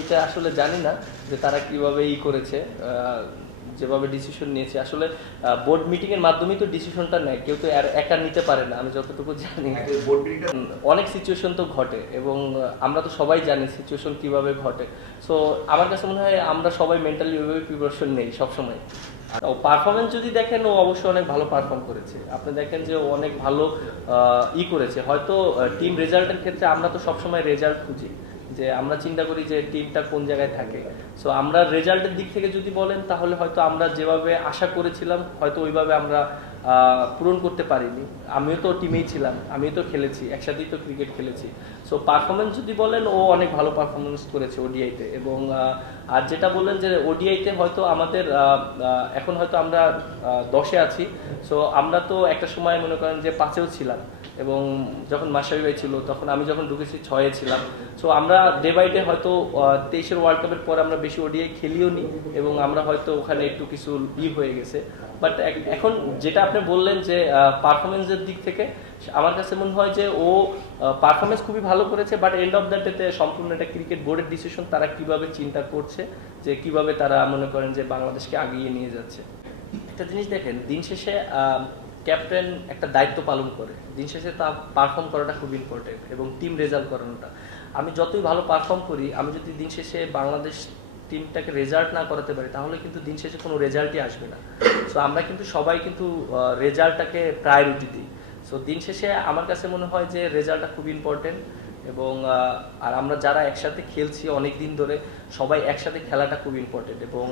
এটা আসলে জানি না যে তারা কিভাবে করেছে, যেভাবে ডিসিশন নিয়েছে। আসলে বোর্ড মিটিং এর মাধ্যমেই তো ডিসিশনটা নেয়, কেউ তো আর একা নিতে পারে না, আমি যতটুকু জানি। অনেক সিচুয়েশন তো ঘটে এবং আমরা তো সবাই জানি সিচুয়েশন কিভাবে ঘটে। সো আমার কাছে মনে হয় আমরা সবাই মেন্টালি ওইভাবে প্রিপারেশন নেই সবসময়। ও পারফরমেন্স যদি দেখেন, ও অবশ্যই অনেক ভালো পারফর্ম করেছে। আপনি দেখেন যে ও অনেক ভালো করেছে। হয়তো টিম রেজাল্টের ক্ষেত্রে আমরা তো সবসময় রেজাল্ট খুঁজি, যে আমরা চিন্তা করি যে টিমটা কোন জায়গায় থাকে। সো আমরা রেজাল্টের দিক থেকে যদি বলেন, তাহলে হয়তো আমরা যেভাবে আশা করেছিলাম হয়তো ওইভাবে আমরা পূরণ করতে পারিনি। আমিও তো টিমেই ছিলাম, আমিও তো খেলেছি, একসাথেই তো ক্রিকেট খেলেছি। সো পারফরমেন্স যদি বলেন, ও অনেক ভালো পারফরমেন্স করেছে ওডিআইতে। এবং আর যেটা বললেন যে ওডিআইতে হয়তো আমাদের এখন হয়তো আমরা 10-এ আছি। সো আমরা তো একটা সময় মনে করেন যে 5-এও ছিলাম, এবং যখন মাশরাফি ভাই ছিল তখন আমি যখন ঢুকেছি 6-এ ছিলাম। সো আমরা ডে বাই ডে হয়তো 23-এর ওয়ার্ল্ড কাপের পর আমরা বেশি ওডিআই খেলিও নি, এবং আমরা হয়তো ওখানে একটু কিছু হয়ে গেছে। বাট এখন যেটা আপনি বললেন যে পারফরমেন্সের দিক থেকে, আমার কাছে মনে হয় যে ও পারফরমেন্স খুবই ভালো করেছে। বাট এন্ড অফ দ্য ডেতে সম্পূর্ণ একটা ক্রিকেট বোর্ডের ডিসিশন, তারা কিভাবে চিন্তা করছে, যে কিভাবে তারা মনে করেন যে বাংলাদেশকে আগিয়ে নিয়ে যাচ্ছে। একটা জিনিস দেখেন, দিন শেষে ক্যাপ্টেন একটা দায়িত্ব পালন করে, দিন শেষে তা পারফর্ম করাটা খুব ইম্পর্টেন্ট, এবং টিম রেজাল্ট করানোটা। আমি যতই ভালো পারফর্ম করি, আমি যদি দিন শেষে বাংলাদেশ টিমটাকে রেজাল্ট না করাতে পারি, তাহলে কিন্তু দিন শেষে কোনো রেজাল্টই আসবে না। সো আমরা কিন্তু সবাই কিন্তু রেজাল্টটাকে প্রায়োরিটি দিই। সো দিন শেষে আমার কাছে মনে হয় যে রেজাল্টটা খুব ইম্পর্টেন্ট। এবং আর আমরা যারা একসাথে খেলছি অনেক দিন ধরে, সবাই একসাথে খেলাটা খুব ইম্পর্টেন্ট। এবং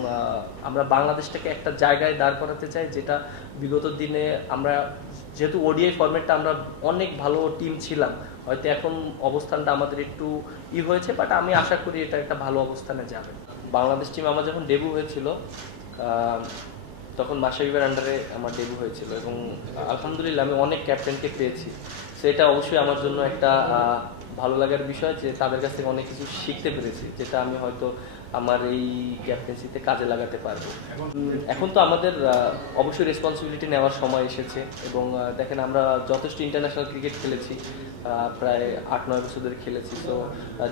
আমরা বাংলাদেশটাকে একটা জায়গায় দাঁড় করাতে চাই, যেটা বিগত দিনে আমরা, যেহেতু ওডিআই ফরম্যাটটা আমরা অনেক ভালো টিম ছিলাম, হয়তো এখন অবস্থানটা আমাদের একটু হয়েছে, বাট আমি আশা করি এটা একটা ভালো অবস্থানে যাবে। বাংলাদেশ টিম আমার যখন ডেবু হয়েছিল, তখন মাশরাফির আন্ডারে আমার ডেবু হয়েছিল, এবং আলহামদুলিল্লাহ আমি অনেক ক্যাপ্টেনকে পেয়েছি। সেটা অবশ্যই আমার জন্য একটা ভালো লাগার বিষয়, যে তাদের কাছ থেকে অনেক কিছু শিখতে পেরেছি, যেটা আমি হয়তো আমার এই ক্যাপ্টেন্সিতে কাজে লাগাতে পারবো। এখন তো আমাদের অবশ্যই রেসপন্সিবিলিটি নেওয়ার সময় এসেছে। এবং দেখেন, আমরা যথেষ্ট ইন্টারন্যাশনাল ক্রিকেট খেলেছি, প্রায় 8-9 বছর ধরে খেলেছি। তো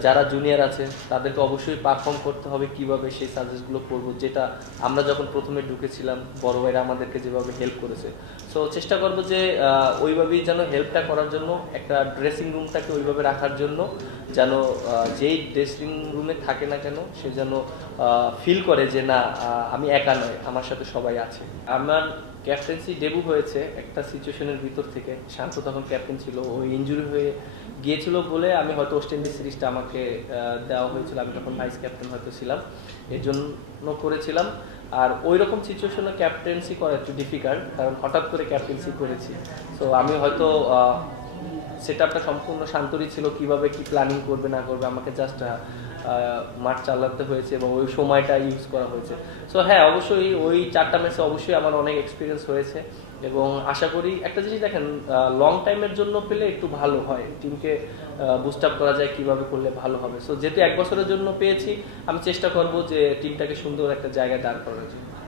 যারা জুনিয়র আছে তাদেরকে অবশ্যই পারফর্ম করতে হবে, কিভাবে সেই সাজেস্টগুলো করবো, যেটা আমরা যখন প্রথমে ঢুকেছিলাম বড় ভাইরা আমাদেরকে যেভাবে হেল্প করেছে। সো চেষ্টা করবো যে ওইভাবেই যেন হেল্পটা করার জন্য, একটা ড্রেসিং রুমটাকে ওইভাবে রাখার জন্য, যেন যেই ড্রেসিং রুমে থাকে না কেন, সে যেন ফিল করে যে না, আমি একা নয়, আমার সাথে সবাই আছে। আমার ক্যাপ্টেন্সি ডেবু হয়েছে একটা সিচুয়েশনের ভিতর থেকে। শান্ত তখন ক্যাপ্টেন ছিল, ও ইনজুরি হয়ে গিয়েছিল বলে আমি হয়তো ওয়েস্ট ইন্ডিজ সিরিজটা আমাকে দেওয়া হয়েছিল, আমি তখন ভাইস ক্যাপ্টেন হয়তো ছিলাম, এর জন্য করেছিলাম। আর ওই রকম সিচুয়েশনে ক্যাপ্টেন্সি করা একটু ডিফিকাল্ট, কারণ হঠাৎ করে ক্যাপ্টেন্সি করেছি। সো আমি হয়তো সেটআপটা সম্পূর্ণ শান্তরই ছিল, কিভাবে কি প্ল্যানিং করবে না করবে, আমাকে জাস্ট মাঠ চালাতে হয়েছে, এবং ওই সময়টা ইউজ করা হয়েছে। সো হ্যাঁ, অবশ্যই ওই 4টা ম্যাচে অবশ্যই আমার অনেক এক্সপিরিয়েন্স হয়েছে, এবং আশা করি একটা জিনিস দেখেন, লং টাইমের জন্য পেলে একটু ভালো হয়, টিমকে বুস্ট আপ করা যায়, কিভাবে করলে ভালো হবে। সো যেহেতু 1 বছরের জন্য পেয়েছি, আমি চেষ্টা করব যে টিমটাকে সুন্দর একটা জায়গায় দাঁড় করার জন্য।